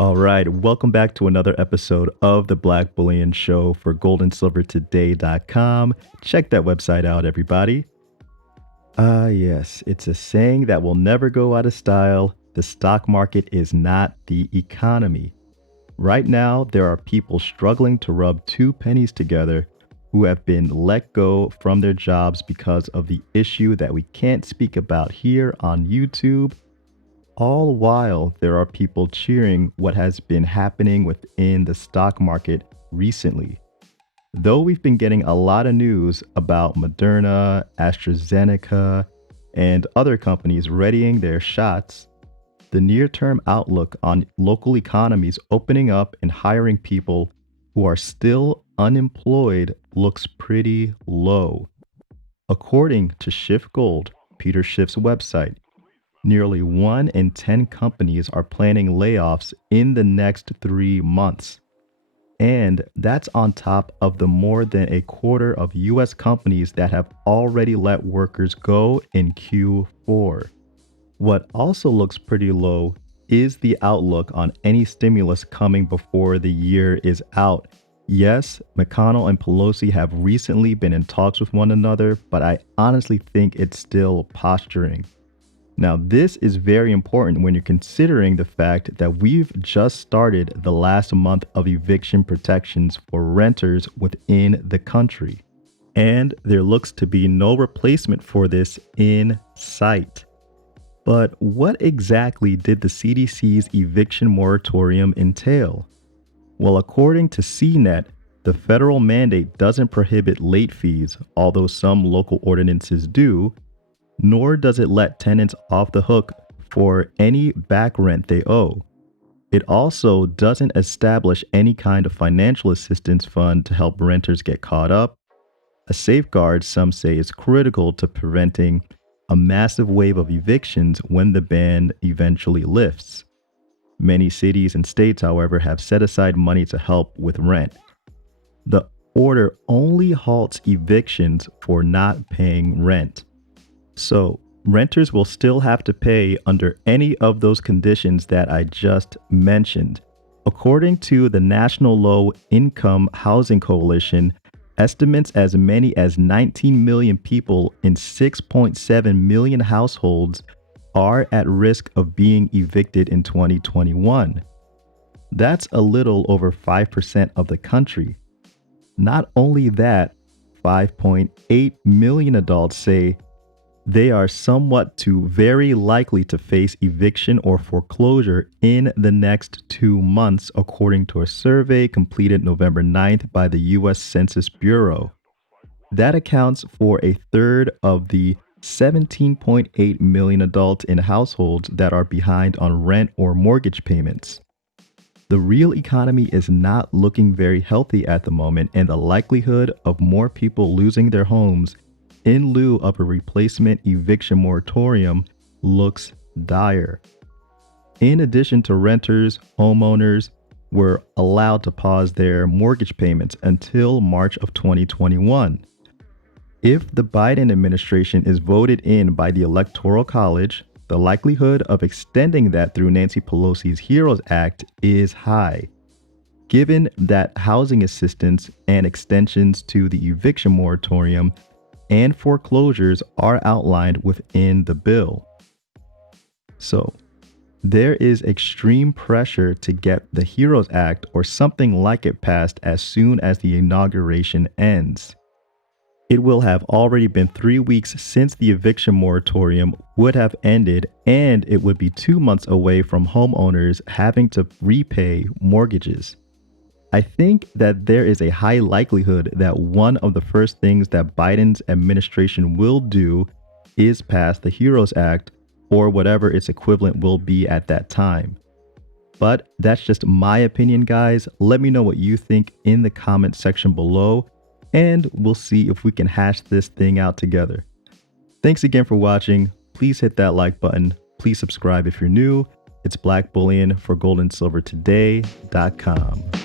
All right, welcome back to another episode of the Black Bullion Show for goldandsilvertoday.com. Check that website out, everybody. Yes, it's a saying that will never go out of style. The stock market is not the economy. Right now, there are people struggling to rub two pennies together who have been let go from their jobs because of the issue that we can't speak about here on YouTube. All while there are people cheering what has been happening within the stock market recently. Though we've been getting a lot of news about Moderna, AstraZeneca, and other companies readying their shots, the near-term outlook on local economies opening up and hiring people who are still unemployed looks pretty low. According to Shift Gold, Peter Schiff's website, nearly 1 in 10 companies are planning layoffs in the next 3 months. And that's on top of the more than a quarter of US companies that have already let workers go in Q4. What also looks pretty low is the outlook on any stimulus coming before the year is out. Yes, McConnell and Pelosi have recently been in talks with one another, but I honestly think it's still posturing. Now, this is very important when you're considering the fact that we've just started the last month of eviction protections for renters within the country. And there looks to be no replacement for this in sight. But what exactly did the CDC's eviction moratorium entail? Well, according to CNET, the federal mandate doesn't prohibit late fees, although some local ordinances do, nor does it let tenants off the hook for any back rent they owe. It also doesn't establish any kind of financial assistance fund to help renters get caught up, a safeguard some say is critical to preventing a massive wave of evictions when the ban eventually lifts. Many cities and states, however, have set aside money to help with rent. The order only halts evictions for not paying rent. So, renters will still have to pay under any of those conditions that I just mentioned. According to the National Low Income Housing Coalition, estimates as many as 19 million people in 6.7 million households are at risk of being evicted in 2021. That's a little over 5% of the country. Not only that, 5.8 million adults say they are somewhat to very likely to face eviction or foreclosure in the next 2 months, according to a survey completed November 9th by the U.S. Census Bureau. That accounts for a third of the 17.8 million adults in households that are behind on rent or mortgage payments. The real economy is not looking very healthy at the moment, and the likelihood of more people losing their homes in lieu of a replacement eviction moratorium looks dire. In addition to renters, homeowners were allowed to pause their mortgage payments until March of 2021. If the Biden administration is voted in by the Electoral College, the likelihood of extending that through Nancy Pelosi's HEROES Act is high, given that housing assistance and extensions to the eviction moratorium and foreclosures are outlined within the bill. So, there is extreme pressure to get the HEROES Act or something like it passed as soon as the inauguration ends. It will have already been 3 weeks since the eviction moratorium would have ended, and it would be 2 months away from homeowners having to repay mortgages. I think that there is a high likelihood that one of the first things that Biden's administration will do is pass the HEROES Act or whatever its equivalent will be at that time. But that's just my opinion, guys. Let me know what you think in the comment section below, and we'll see if we can hash this thing out together. Thanks again for watching. Please hit that like button. Please subscribe if you're new. It's Black Bullion for goldandsilvertoday.com.